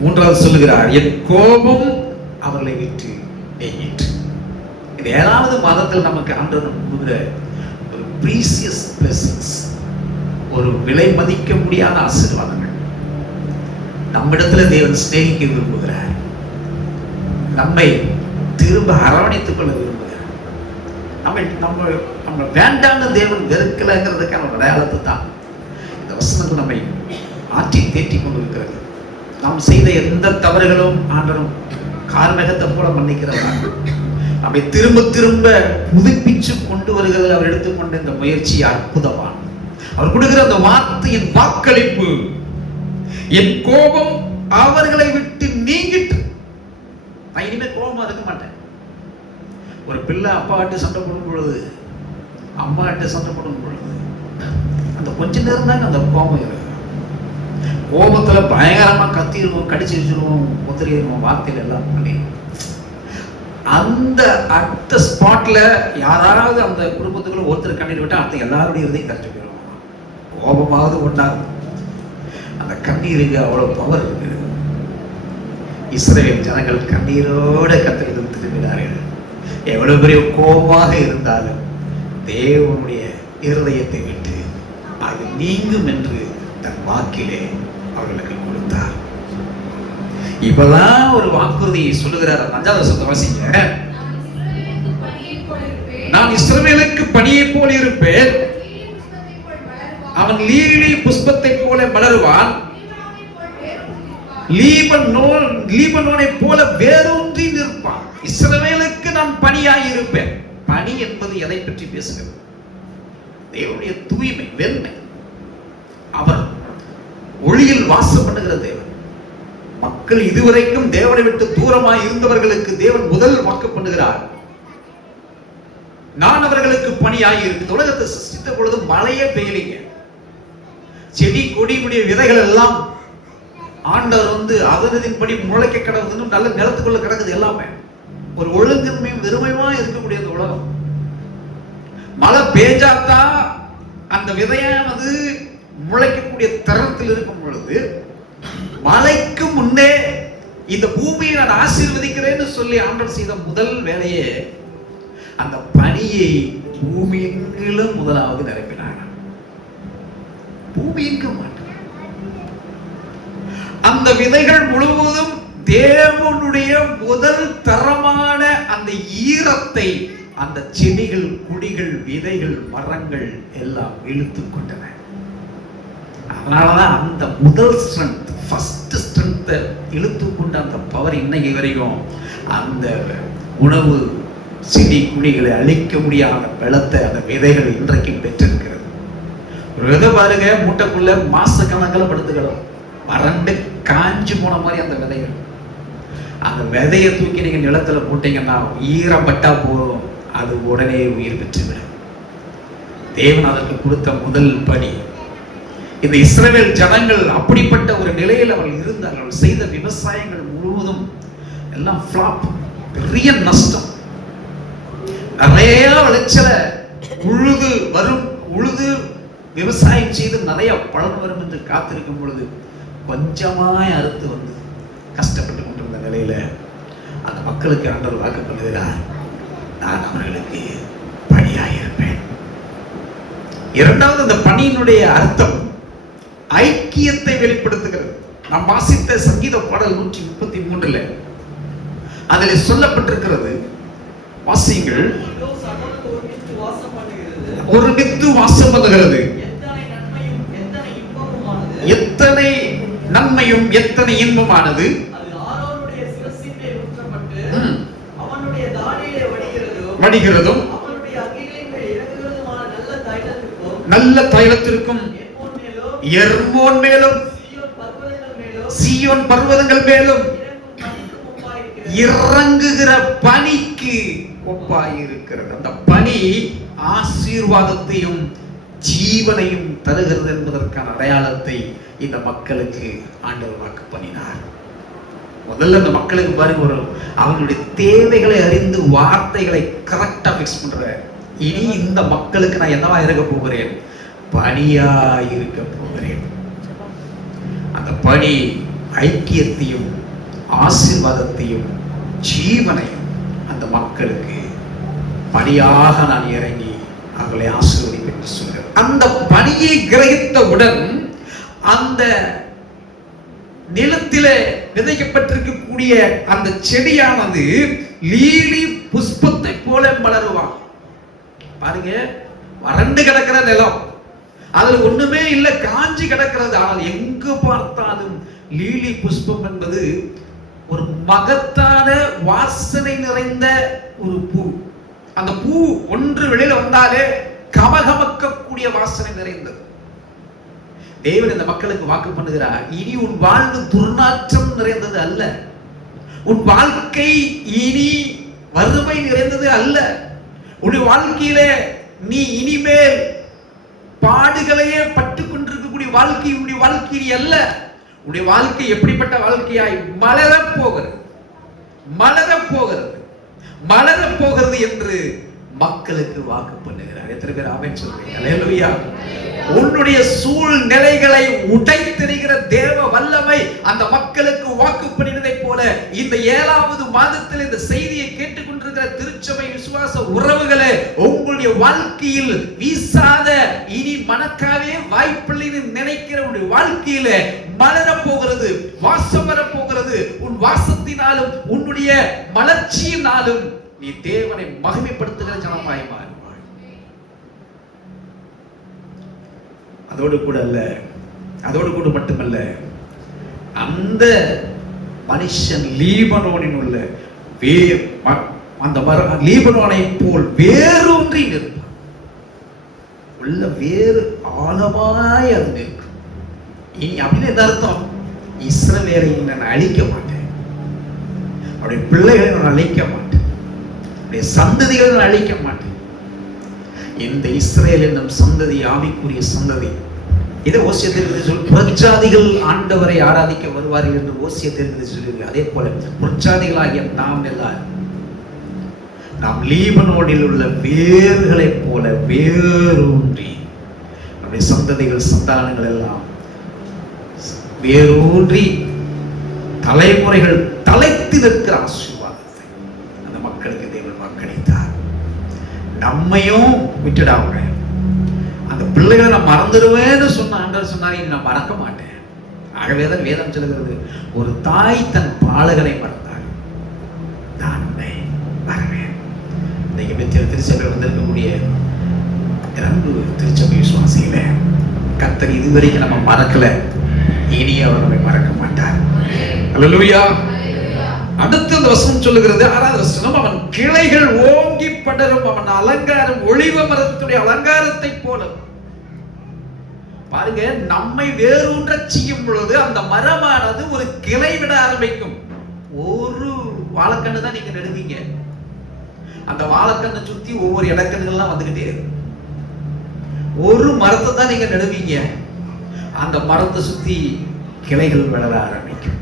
மூன்றாவது சொல்லுகிறார், என் கோபம் அவர்களை விட்டு நீங்கிற்று. இது 7வது மாதத்தில் நமக்கு ஆண்டவர் கொடுக்கிற ஒரு பிரீசியஸ் பிளெஸிங்ஸ், ஒரு விலை மதிக்க முடியாத ஆசீர்வாதங்கள். நம்மிடத்துல தேவன் சிநேகிக்க விரும்புகிறார், நம்மை திரும்ப அரவணைத்துக் கொள்ள விரும்புகிறார். நம்ம வேண்டான்னு தேவன் வெறுக்கலைங்கிறதுக்கான அடையாளத்தை தான் இந்த வசனங்கள் நம்மை ஆற்றி தேற்றி கொண்டு இருக்கிறது. நாம் செய்த எந்த தவறுகளும் ஆண்டவரும் கார்மேகத்தை போல மன்னிக்கிறவர்கள், நம்மை திரும்ப திரும்ப புதுப்பிச்சு கொண்டு வருகிறது. அவர் எடுத்துக்கொண்ட இந்த முயற்சி அற்புதமான, அவர் கொடுக்கிற அந்த வார்த்தையின் வாக்களிப்பு, என் கோபம் அவர்களை விட்டு நீங்கிட்டு. நான் இனிமே கோபமா இருக்க மாட்டேன். ஒரு பிள்ளை அப்பாட்ட சண்டை போடும் பொழுது, அம்மாட்ட சண்டை போடும் பொழுது, அந்த கொஞ்ச நேரம் தாங்க அந்த கோபம் இருக்கு. கோபத்துல பயங்கரமா கத்திடுவோம், கடிச்சு வச்சிருவோம், முத்திரிடுவோம், வார்த்தையில எல்லாம் பண்ணி அந்த அடுத்த ஸ்பாட்ல யாராவது அந்த குடும்பத்துக்குள்ள ஒருத்தர் கண்ணீர் விட்டா அடுத்த எல்லாருடைய இதையும் கரைச்சு போயிடுவோம். கோபமாவது ஒன்றாகும். அந்த கண்ணீருக்கு அவ்வளவு பவர் இருக்கு. இஸ்ரவேல் ஜனங்கள் கண்ணீரோட கர்த்தரிடம் திரும்பினார்கள். எவ்வளவு பெரிய கோபமாக இருந்தாலும் தேவனுடைய இருதயத்தை விட்டு அது நீங்கும் என்று தன் வாக்கிலே அவர்களுக்கு கொடுத்தார். இப்பதான் ஒரு வாக்குறுதியை சொல்லுகிறார். 5வது வசனத்தை வாசிங்க. நான் இஸ்ரவேலுக்கு பனியை போல் இருப்பேன், அவன் லீலி புஷ்பத்தை போல மலருவான், லீபனோனை போல வேரூன்றி நிற்பான். இஸ்ரவேலுக்கு நான் பனியாய் இருப்பேன். பனி என்பது எதை பற்றி பேசுகிறது? தேவனுடைய தூய்மை, வெண்மை. அவர் ஒளியில் வாசம் பண்ணுகிற தேவன். மக்கள் இதுவரைக்கும் தேவனை விட்டு தூரமாய் இருந்தவர்களுக்கு தேவன் முதல் வாக்கு பண்ணுகிறார், நான் அவர்களுக்கு பணியாகி இருக்கு. உலகத்தை சிருஷ்டித்த பொழுது மழையே பெய்யலிங்க. செடி கொடியுடைய விதைகள் எல்லாம் ஆண்டவர் அதனதின்படி முளைக்க கிடக்குதுன்னு நல்ல நிலத்துக்குள்ள கிடக்குது. எல்லாமே ஒரு ஒழுங்கின்மையும் வெறுமையுமா இருக்கக்கூடிய அந்த உலகம். மழை பெய்ஞ்சாத்தான் அந்த விதையானது முளைக்கக்கூடிய தரத்தில் இருக்கும் பொழுது, மழைக்கு முன்னே இந்த பூமியை நான் ஆசீர்வதிக்கிறேன்னு சொல்லி ஆண்டவர் செய்த முதல் வேலையே அந்த பனியை பூமியெங்கிலும் முதலாவது நிரப்பினாங்க. பூமியெங்கு மாட்டாங்க. அந்த விதைகள் முழுவதும் தேவனுடைய முதல் தரமான அந்த ஈரத்தை அந்த செடிகள், கொடிகள், விதைகள், மரங்கள் எல்லாம் இழுத்துக் கொண்டன. அதனாலதான் அந்த முதல் ஸ்ட்ரென்த், ஃபர்ஸ்ட் ஸ்ட்ரென்த்தை இழுத்து கொண்ட அந்த பவர் இன்னைக்கு வரைக்கும் அந்த உணவு செடி கொடிகளை அழிக்க முடியாத பலத்தை அந்த விதைகள் இன்றைக்கும் பெற்றிருக்கிறது. ஒரு விதை பாருங்க, மூட்டைக்குள்ள மாச கணக்கில் படுத்துக்கலாம், வறண்டு காஞ்சு போன மாதிரி அந்த விதைகள். அந்த விதையை தூக்கி நீங்க நிலத்துல போட்டீங்கன்னா ஈரப்பட்டா போதும், அது உடனே உயிர் பெற்றுவிடும். தேவன் அதற்கு கொடுத்த முதல் பணி. இந்த இஸ்ரவேல் ஜனங்கள் அப்படிப்பட்ட ஒரு நிலையில் அவர்கள் இருந்தார்கள். செய்த விவசாயங்கள் முழுவதும் எல்லாம் ஃப்ளாப், பெரிய நஷ்டம். நிறைய விளைச்சல உழுது விவசாயம் செய்து நிறைய பலன் வரும் என்று காத்திருக்கும் பொழுது கொஞ்சமாய் அறுத்து கஷ்டப்பட்டு கொண்டிருந்த நிலையில அந்த மக்களுக்கு ஆண்டவர் வாக்கு பண்ணுகிறார், நான் அவர்களுக்கு பணியாயிருப்பேன். இரண்டாவது, அந்த பணியினுடைய அர்த்தம் ஐக்கியத்தை வெளிப்படுத்துகிறது. நாம் வாசித்த சங்கீத பாடல் 133 அதில் சொல்லப்பட்டிருக்கிறது, வாசியுங்கள். ஒரு வித்து வாசம் பண்ணுகிறது, எத்தனை நன்மையும் எத்தனை இன்பமானது. வடிகிறதும் நல்ல தைலத்திற்கும் எர்மோன் மேலும் சீயோன் பர்வதங்கள் மேலும் இறங்குகிற பனிக்கு ஒப்பாயிருக்கிறது. அந்த பனி ஆசீர்வாதத்தையும் ஜீவனையும் தருகிறது என்பதற்கான அடையாளத்தை இந்த மக்களுக்கு ஆண்டவர் வாக்கு பண்ணினார். முதல்ல இந்த மக்களுக்கு பாருங்க, ஒரு அவங்களுடைய தேவைகளை அறிந்து வார்த்தைகளை கரெக்டா பிக்ஸ் பண்ற. இனி இந்த மக்களுக்கு நான் என்னவா இருக்க போகிறேன்? பனியா இருக்க போகிறேன். அந்த பனி ஐக்கியத்தையும் ஆசீர்வாதத்தையும் ஜீவனையும் அந்த மக்களுக்கு பனியாக நான் இறங்கி அவர்களை ஆசீர்வதிப்பேன் என்று சொல்கிறேன். அந்த பனியை கிரகித்தவுடன் அந்த நிலத்திலே விதைக்கப்பட்டிருக்கக்கூடிய அந்த செடியானது லீலி புஷ்பத்தை போல மலருவான். பாருங்க, வறண்டு கிடக்கிற நிலம், அதுல ஒண்ணுமே இல்லை, காஞ்சி கிடக்கிறது. ஆனால் எங்கு பார்த்தாலும் லீலி புஷ்பம் என்பது ஒரு மகத்தான வாசனை நிறைந்த ஒரு பூ. அந்த பூ ஒன்று வெளியில வந்தாலே கமகமக்கக்கூடிய வாசனை நிறைந்தது. தேவன் இந்த மக்களுக்கு வாக்கு பண்ணுகிறார், இனி உன் வாழ்வு துர்நாற்றம் நிறைந்தது அல்ல, உன் வாழ்க்கை இனி வறுமை நிறைந்தது அல்ல, உன்னுடைய வாழ்க்கையிலே நீ இனிமேல் பாடுகளையே பட்டுக் கொண்டிருக்கக்கூடிய வாழ்க்கை உன்னுடைய வாழ்க்கை அல்ல. உன்னுடைய வாழ்க்கை எப்படிப்பட்ட வாழ்க்கையாய் மலரப் போகிறது, மலரப் போகிறது, மலரப் போகிறது என்று மக்களுக்கு வாக்கு பண்ணுகிறார். எத்தனை பேர் ஆமென் சொல்றீங்க? அல்லேலூயா. உன்னுடைய சூழ்நிலைகளை உடைத்தெறிகிற தேவ வல்லமை அந்த மக்களுக்கு வாக்கு பண்ணினதை போல இந்த 7வது மாதத்தில் இந்த செய்தியை கேட்டுக்கொண்டிருக்கிற திருச்சபை விசுவாச உறவுகளே, உங்களுடைய வாழ்க்கையில் வீசாத இனி மணக்காவே வாய்ப்பில்லைன்னு நினைக்கிற உன்னுடைய வாழ்க்கையில மலரப் போகிறது, வாசம் வரப் போகிறது. உன் வாசத்தினாலும் உன்னுடைய மலர்ச்சியினாலும் நீ தேவனை மகிமைப்படுத்துகிற ஜனமாய் மாறுவாய். அதோடு கூட அல்ல, அதோடு கூட மட்டுமல்ல, அந்த மனுஷன் லீபனோனின் உள்ள அந்த லீபனோனை போல் வேரூன்றி நிற்பான். உள்ள வேறு ஆழமாய் அது நிற்கும். இனி அப்படின்னு என்ன அர்த்தம்? இஸ்ரவேலை நான் அழிக்க மாட்டேன், அவருடைய பிள்ளைகளை நான் அழிக்க மாட்டேன், அவருடைய சந்ததிகளை நான் அழிக்க மாட்டேன். இந்த இஸ்ரவேல் என்னும் சந்ததி ஆவிக்குரிய சந்ததி. இதை ஓசியா தீர்க்கதரிசி சொல்லி, புறஜாதிகள் ஆண்டவரை ஆராதிக்க வருவார்கள் என்று ஓசியா தீர்க்கதரிசி சொல்லியிருக்கு. அதே போல புறஜாதிகளாகிய நாம் எல்லாரும் நாம் லீபனோனில் உள்ள வேர்களை போல வேரூன்றி நம்முடைய சந்ததிகள் சந்தானங்கள் எல்லாம் வேரூன்றி தலைமுறைகள் தலைத்து நிற்கிற ஆசீர்வாதத்தை அந்த மக்களுக்கு தேவன் வாக்களித்தார். நம்மையும் விட்டுடாம அந்த பிள்ளைகளை நான் மறந்துடுவேன்னு சொன்ன ஆண்டவர் சொன்னார், நான் மறக்க மாட்டேன். ஆகவேதான் வேதம் சொல்லுகிறது, ஒரு தாய் தன் பாலகனை மறந்தாள், நான் உன்னை மறவேன். இன்னைக்கு பெத்திர திருச்சபை வந்திருக்கக்கூடிய இரண்டு திருச்சபை விசுவாசிகள, கர்த்தர் இதுவரைக்கும் நம்ம மறக்கல, இனி அவர் நம்மை மறக்க மாட்டார். அல்லேலூயா. அடுத்த அந்த வசனம் சொல்லுகிறது, 6வது வசனம், அவன் கிளைகள் ஓங்கி படரும், அவன் அலங்காரம் ஒளிவ மரத்துடைய அலங்காரத்தை போல. பாருங்க, நம்மை வேரூன்ற செய்யும் பொழுது அந்த மரமானது ஒரு கிளை விட ஆரம்பிக்கும். ஒரு வாழைக்கண்ணு தான் நீங்க நடுவீங்க, அந்த வாழைக்கண்ணை சுத்தி ஒவ்வொரு இடக்கண்ணுகள்லாம் வந்துகிட்டே இருக்கும். ஒரு மரத்தை தான் நீங்க நடுவீங்க, அந்த மரத்தை சுத்தி கிளைகள் வளர ஆரம்பிக்கும்.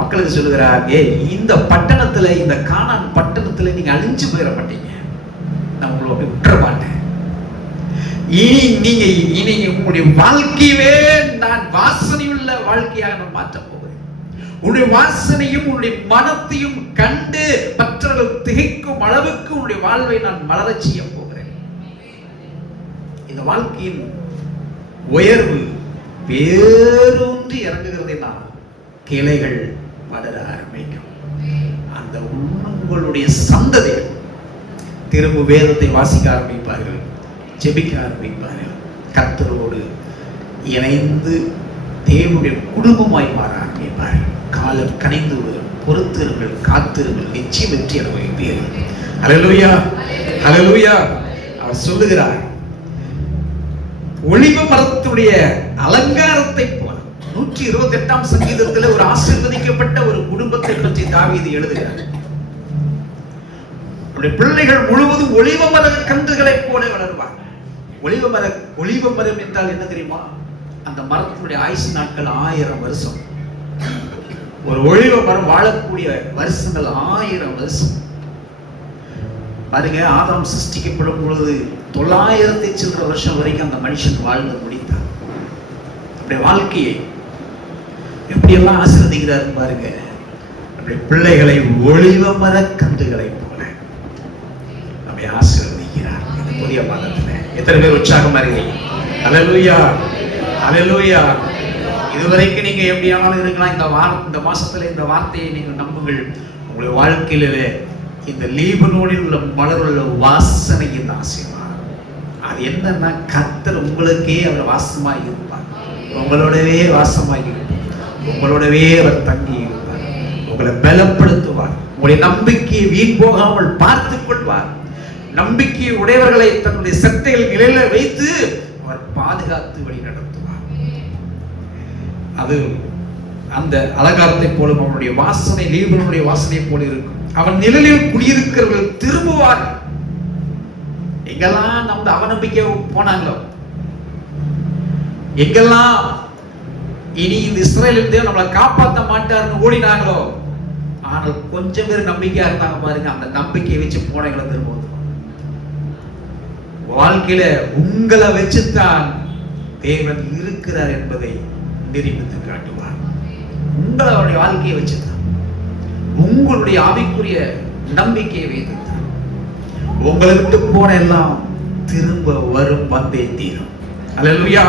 மக்களுக்கு சொல்லுகிறாங்க, இந்த பட்டணத்துல, இந்த கானான் பட்டணத்துல நீங்க அழிஞ்சு போயிட மாட்டீங்க, நான் உங்களை அப்படி விட்டுற மாட்டேன். இனி உங்களுடைய வாழ்க்கையே நான் வாசனையுள்ள வாழ்க்கையாக நான் மாற்ற போகிறேன். உன்னுடைய வாசனையும் உன்னுடைய மனத்தையும் கண்டு மற்றவர்கள் திகைக்கும் அளவுக்கு உன்னுடைய வாழ்வை நான் மலரச் செய்ய போகிறேன். இந்த வாழ்க்கையின் உயர்வு வேரூன்றி இறங்குகிறதை நான் கிளைகள் வளர ஆரம்பிக்கும். அந்த உங்களுடைய சந்ததிகள் திரும்ப வேதத்தை வாசிக்க ஆரம்பிப்பார்கள், ஜெபிக்க ஆரம்பிப்பார்கள், கர்த்தரோடு இணைந்து தேவனுடைய குடும்பமாய் மாற ஆரம்பிப்பார்கள். காலம் கனிந்து பொறுத்திருங்கள், காத்திருங்கள், நிச்சயம் வெற்றி அனுபவிப்பீர்கள். அல்லேலூயா, அல்லேலூயா. அவர் சொல்லுகிறார், ஒலிவ மரத்துடைய அலங்காரத்தை போல 128ஆம் சங்கீதத்தில் ஒரு ஆசீர்வதிக்கப்பட்ட ஒரு குடும்பத்தை பற்றி தாவீது எழுதுகிறார். பிள்ளைகள் முழுவதும் ஒலிவ மர கன்றுகளை போல வளருவார். ஒலிவ மரம் என்றால் என்ன தெரியுமா? அந்த மரத்தினுடைய ஆயுசு நாட்கள் 1000 வருஷம். ஒரு ஒலிவ மரம் வாழக்கூடிய வருஷங்கள் 1000 வருஷம். பாருங்க, ஆதாம் சிருஷ்டிக்கப்படும் பொழுது 900 சில்லற வருஷம் வரைக்கும் அந்த மனுஷன் வாழ்ந்து முடித்தார். அப்படியே வாழ்க்கையை எப்படியெல்லாம் ஆசீர்வதிக்கிறார் பாருங்க. அப்படி பிள்ளைகளை ஒலிவ மர கன்றுகளை போல நம்மை ஆசீர்வதிக்கிறார். இந்த புதிய மாதத்துல எத்தனை பேர் உற்சாகமா இருக்கீங்க? அல்லேலூயா, அல்லேலூயா. இதுவரைக்கும் நீங்க எப்படியானாலும் இருக்கலாம். இந்த மாசத்துல இந்த வார்த்தையை நீங்கள் நம்புங்கள். உங்களுடைய வாழ்க்கையிலே இந்த லீபனோனில் உள்ள மலருள்ள வாசனையின் ஆசீர்வாதம். அது என்னன்னா, கர்த்தர் உங்களுக்கே அவர் வாசமாகி இருப்பார். உங்களோடவே வாசமாகி இருப்பார். உங்களோடவே அவர் தங்கி இருப்பார். உங்களை பலப்படுத்துவார். உங்களுடைய நம்பிக்கையை வீண் போகாமல் பார்த்துக் கொள்வார். நம்பிக்கை உடையவர்களை தன்னுடைய சட்டைகள் நிலையில வைத்து அவர் பாதுகாத்து வழி நடத்துவார். அது அந்த அலங்காரத்தை போல அவனுடைய வாசனை லீபனோனுடைய வாசனை போல இருக்கும். அவன் நிழலில் குடியிருக்கிறவர்கள் திரும்புவார். எங்கெல்லாம் நம்ம அவநம்பிக்கை போனாங்களோ, எங்கெல்லாம் இனி இந்த இஸ்ரவேலின் தேவன் நம்மளை காப்பாற்ற மாட்டார்னு ஓடினாங்களோ, ஆனால் கொஞ்சம் பேர் நம்பிக்கையா இருந்தாங்க பாருங்க. அந்த நம்பிக்கையை வச்சு போனவங்களை திரும்புவது. வாழ்க்கையில உங்களை வச்சுத்தான் தேவன் இருக்கிறார் என்பதை நிரூபித்து காட்டுவார். உங்களுடைய வாழ்க்கையை வச்சுதான், உங்களுடைய ஆவிக்குரிய நம்பிக்கையை வைத்துத்தான் உங்களை விட்டு போன எல்லாம் திரும்ப வரும், வந்தே தீரும். அல்லேலூயா.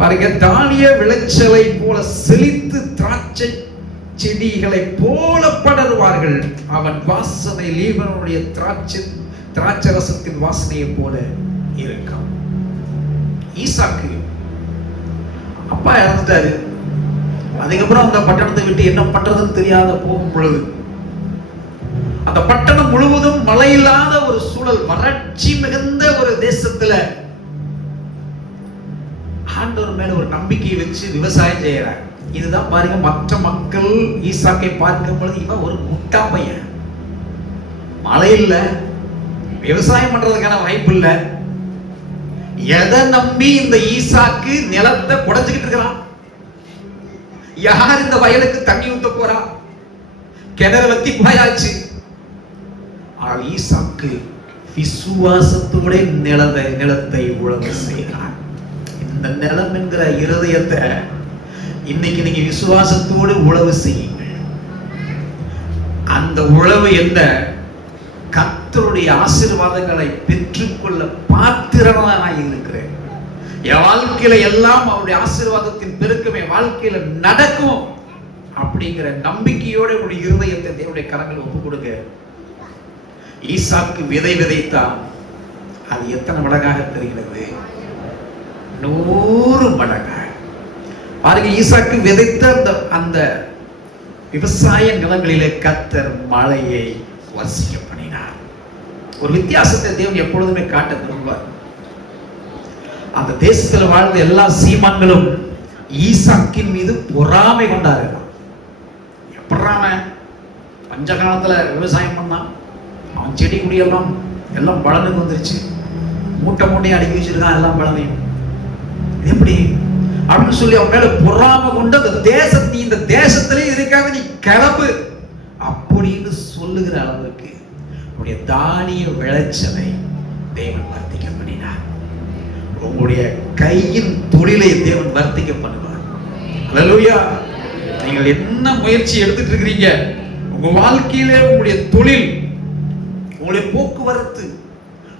பாருங்க, தானிய விளைச்சலை போல செழித்து திராட்சை செடிகளை போல படருவார்கள். அவன் வாசனை லீபனோனுடைய திராட்சை ரசத்தின் வாசனையை போல இருக்கும். ஈசாக்கு அப்பா இறந்துட்டாரு. அதுக்கப்புறம் அந்த பட்டணத்தை விட்டு என்ன பண்றதுன்னு தெரியாத போகும் பொழுது, அந்த பட்டணம் முழுவதும் மழை இல்லாத ஒரு சூழல், வறட்சி மிகுந்த ஒரு தேசத்துல ஆண்டவர் மேல ஒரு நம்பிக்கை வச்சு விவசாயம் செய்யறாங்க. இதுதான் பாருங்க, மற்ற மக்கள் ஈசாக்கை பார்க்கும் பொழுது இவன் ஒரு முட்டா பையன், மழை இல்ல, விவசாயம் பண்றதுக்கான வாய்ப்பு இல்ல, எதை நம்பி இந்த ஈசாக்கு நிலத்தை குடைஞ்சுக்கிட்டு இருக்கிறான்? யார் இந்த வயலுக்கு தண்ணி ஊத்த போறா? கிணறு வத்தி போயாச்சு. ஆனால் ஈசாக்கு விசுவாசத்தோட நிலத்தை உழவு செய்கிறான். இந்த நிலம் என்கிற இருதயத்தை இன்னைக்கு நீங்க விசுவாசத்தோடு உழவு செய்யுங்கள். அந்த உழவு என்ன? கர்த்தருடைய ஆசீர்வாதங்களை பெற்றுக்கொள்ள பாத்திரனாய் இருக்கிறேன். என் வாழ்க்கையில எல்லாம் அவருடைய ஆசீர்வாதத்தின் பெருக்கமே வாழ்க்கையில நடக்கும் அப்படிங்கிற நம்பிக்கையோட உங்களுடைய இருதயத்தை தேவனுடைய கரங்களில் ஒப்பு கொடுங்க. ஈசாக்கு விதை விதைத்தான். அது எத்தனை மடங்காக தெரிகிறது? 100 மடங்காக. பாருங்க, ஈசாக்கு விதைத்த அந்த விவசாய நிலங்களிலே கர்த்தர் மழையை வர்ஷிக்க பண்ணினார். ஒரு வித்தியாசத்தை தேவன் எப்பொழுதுமே காட்ட விரும்புவார். அந்த தேசத்தில் வாழ்ந்த எல்லா சீமான்களும் ஈசாக்கின் மீது பொறாமை கொண்டார்கள். எப்படாம பஞ்சகாலத்துல விவசாயம் பண்ணான், அவன் செடி குடியெல்லாம் எல்லாம் பலனுக்கு வந்துருச்சு, மூட்டை மூட்டையை அடக்கி வச்சிருக்கான் எல்லாம் பலனையும். எப்படி அப்படின்னு சொல்லி அவன் மேல பொறாமை கொண்டு அந்த இந்த தேசத்திலே இருக்காங்க, நீ கிளம்பு அப்படின்னு சொல்லுகிற அளவுக்கு உங்களுடைய தானிய விளைச்சலை தேவன் வர்த்திக்க பண்ணினார். உங்களுடைய கையின் தொழிலை தேவன் வர்த்திக்க பண்ணுவார். அல்லேலூயா. நீங்கள் என்ன முயற்சி எடுத்துட்டு இருக்கிறீங்க, உங்க வாழ்க்கையிலே உங்களுடைய தொழில், உங்களுடைய போக்குவரத்து,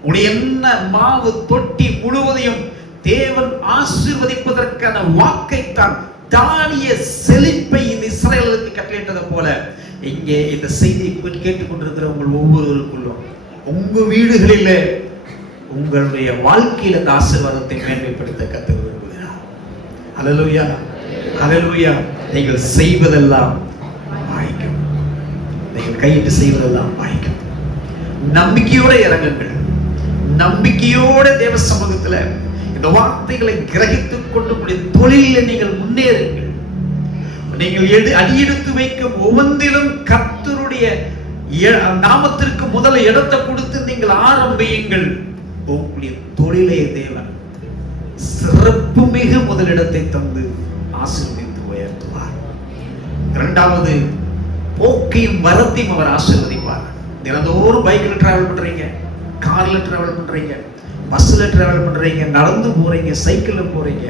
உங்களுடைய என்ன மாவு தொட்டி முழுவதையும் தேவன் ஆசீர்வதிப்பதற்கான வாக்கைத்தான், தானிய செழிப்பை இந்த இஸ்ரவேலுக்கு கட்டளையிட்டது போல இங்கே இந்த செய்தியை கேட்டுக்கொண்டிருக்கிற உங்கள் ஒவ்வொருவருக்குள்ளும் உங்க வீடுகளில் உங்களுடைய வாழ்க்கையில் அந்த ஆசீர்வாதத்தை மேன்மைப்படுத்த கத்த விரும்புகிறார். அல்லேலூயா, அல்லேலூயா. நீங்கள் செய்வதெல்லாம் வாய்க்க நீங்கள் கையிட்டு செய்வதெல்லாம் வாய்க்கும். நம்பிக்கையோட இறங்குங்கள். நம்பிக்கையோட தேவ சமூகத்தில் இந்த வார்த்தைகளை கிரகித்துக் கொண்டு தொழிலில் நீங்கள் முன்னேறுங்கள். நீங்கள் அடியெடுத்து வைக்கும் ஒவ்வொன்றிலும் கர்த்தருடைய நாமத்திற்கு முதல் இடத்தை கொடுத்து நீங்கள் ஆரம்பியுங்கள். உங்களுடைய தொழிலை தேவன் சிறப்பு மிகு முதலிடத்தை தந்து ஆசீர்வதித்து உயர்த்துவார். இரண்டாவது, போக்கையும் வரத்தையும் அவர் ஆசீர்வதிப்பார். தினந்தோறும் பைக்கில் டிராவல் பண்றீங்க, கார்ல டிராவல் பண்றீங்க, பஸ்ல டிராவல் பண்றீங்க, நடந்து போறீங்க, சைக்கிள்ல போறீங்க,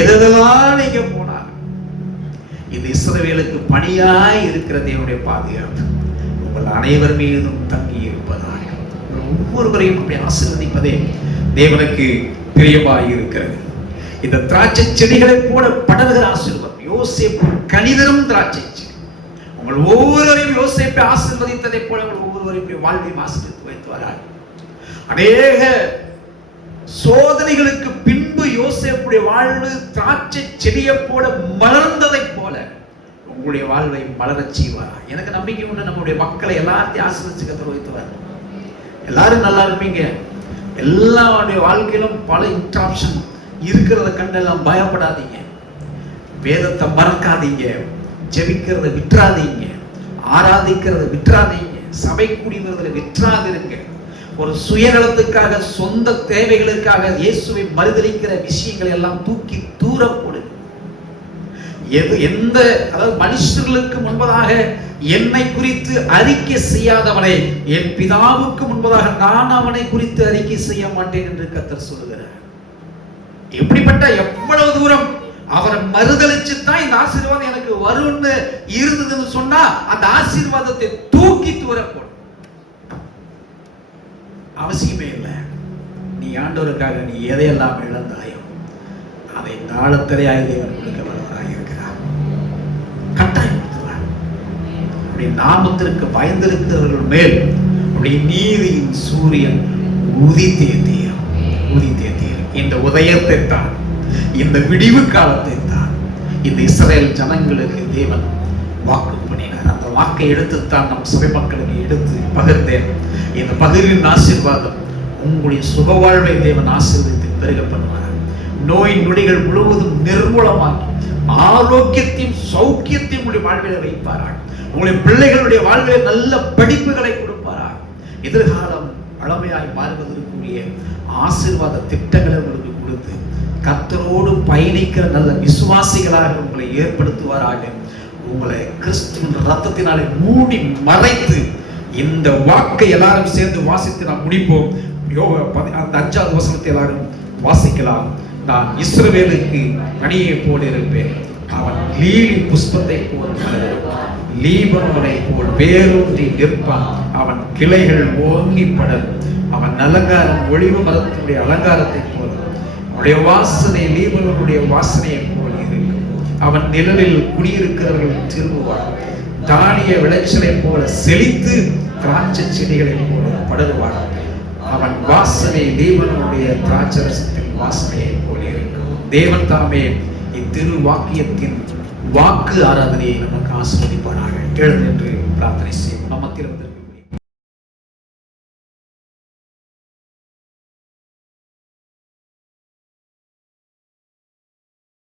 எதெல்லாம் நீங்க போனாலும் இது இஸ்ரவேலுக்கு பணியாய் இருக்கிற தேவனுடைய பாதுகாப்பு உங்கள் அனைவர் மீதும் தங்கி இருப்பதாக ஒவ்வொருவரையும் அப்படி ஆசீர்வதிப்பதே தேவனுக்கு பிரியமாய் இருக்கிறது. இந்த திராட்சை செடிகளை போல படர்கிற ஆசீர்வாதம் யோசேப்பு கனிதரும் திராட்சை செடி. உங்கள் ஒவ்வொருவரையும் யோசேப்பை ஆசீர்வதித்ததை போல உங்கள் ஒவ்வொருவரையும் வாழ்வையும் ஆசீர்வதித்து வைத்துவார்கள். அநேக சோதனைகளுக்கு பின்பு யோசேப்புடைய வாழ்வு திராட்சை செடியை போல மலர்ந்ததை போல உங்களுடைய வாழ்வை மலரச் செய்வார். எனக்கு நம்பிக்கை உண்டு. நம்முடைய மக்களை எல்லாத்தையும் ஆசீர்வதிச்சு கர்த்தர் வைத்துவார். எல்லாரும் நல்லா இருப்பீங்க. எல்லாருடைய வாழ்க்கையிலும் பல இன்ட்ராப்ஷன் இருக்கிறத கண்டெல்லாம் பயப்படாதீங்க. வேதத்தை மறக்காதீங்க. ஜெபிக்கிறத விட்டுறாதீங்க. ஆராதிக்கிறத விட்டுறாதீங்க. சபை கூடி வருவதில் விட்டுறாதிருங்க. ஒரு சுயநலத்துக்காக, சொந்த தேவைகளுக்காக இயேசுவை மறுதலிக்கிற விஷயங்களை எல்லாம் தூக்கி தூர போடு. எந்த அதாவது மனுஷர்களுக்கு முன்பதாக என்னை குறித்து அறிக்கை செய்யாதவனை என் பிதாவுக்கு முன்பதாக நான் அவனை குறித்து அறிக்கை செய்ய மாட்டேன் என்று கர்த்தர் சொல்லுகிறார். எப்படிப்பட்ட எவ்வளவு தூரம் அவரை மறுதலிச்சு தான் இந்த ஆசீர்வாதம் எனக்கு வரும்னு இருந்ததுன்னு சொன்னா அந்த ஆசீர்வாதத்தை தூக்கி தூர போடு. அவசியமே இல்லை. நீ ஆண்டவருக்காக நீ எதையெல்லாம் இழந்தாயோ அதை நாளத்திரையாய் தேவன் கொடுக்க வல்லவராக இருக்கிறார். கட்டாயப்படுத்துவார். அப்படி நாமத்திற்கு பயந்திருக்கிறவர்கள் மேல் அப்படி நீதியின் சூரியன் உதித்தே தீரும். இந்த உதயத்தை தான், இந்த விடிவு காலத்தை தான் இந்த இஸ்ரவேல் ஜனங்களுக்கு தேவன் வாக்கு பண்ணினார். அந்த வாக்கை எடுத்துத்தான் நம் சபை மக்களுக்கு எடுத்து பகிர்ந்தேன். இந்த பகிரின் ஆசீர்வாதம் உங்களுடைய சுக வாழ்வை தேவன் ஆசீர்வதித்து பெருக பண்ணுவார். நோய் நொடிகள் முழுவதும் நிர்மூலமாகி ஆரோக்கியத்தையும் சௌக்கியத்தையும் உங்களுடைய வாழ்வில வைப்பார்கள். உங்களுடைய பிள்ளைகளுடைய வாழ்வில நல்ல படிப்புகளை கொடுப்பார்கள். எதிர்காலம் பழமையாய் மாறுவதற்குரிய ஆசீர்வாத திட்டங்களை உங்களுக்கு கொடுத்து கர்த்தரோடு பயணிக்கிற நல்ல விசுவாசிகளாக உங்களை ஏற்படுத்துவாராக. உங்களை கிறிஸ்துவின் ரத்தத்தினாலே மூடி மறைத்து இந்த வாக்கை எல்லாரும் சேர்ந்து வாசித்து நாம் முடிப்போம். அந்த 5வது வசனத்தை எல்லாரும் வாசிக்கலாம். நான் இஸ்ரவேலுக்கு கனியை போல இருப்பேன். அவன் லீலி புஷ்பத்தை போல் மலரும், லீபனோனை போல் வேரூன்றி நிற்பான். அவன் கிளைகள் ஓங்கி படரும். அவன் அலங்காரம் ஒளிவு மரத்தினுடைய அலங்காரத்தை போல, அவனுடைய வாசனை லீபனோனுடைய வாசனையை போல் இருக்கும். அவன் நிழலில் குடியிருக்கிறவர்கள் திரும்புவார். தானிய விளைச்சலை போல செழித்து திராட்சை செடிகளை போல படருவார். அவன் வாசனை தேவனுடைய திராட்சரசத்தின் வாசனையை போல இருக்கும். தேவன் தாமே இத்திரு வாக்கியத்தின் வாக்கு ஆராதனையை நமக்கு ஆசீர்வதிப்பாராக. எழுந்து என்று பிரார்த்தனை செய்வோம். நம்மத்தில்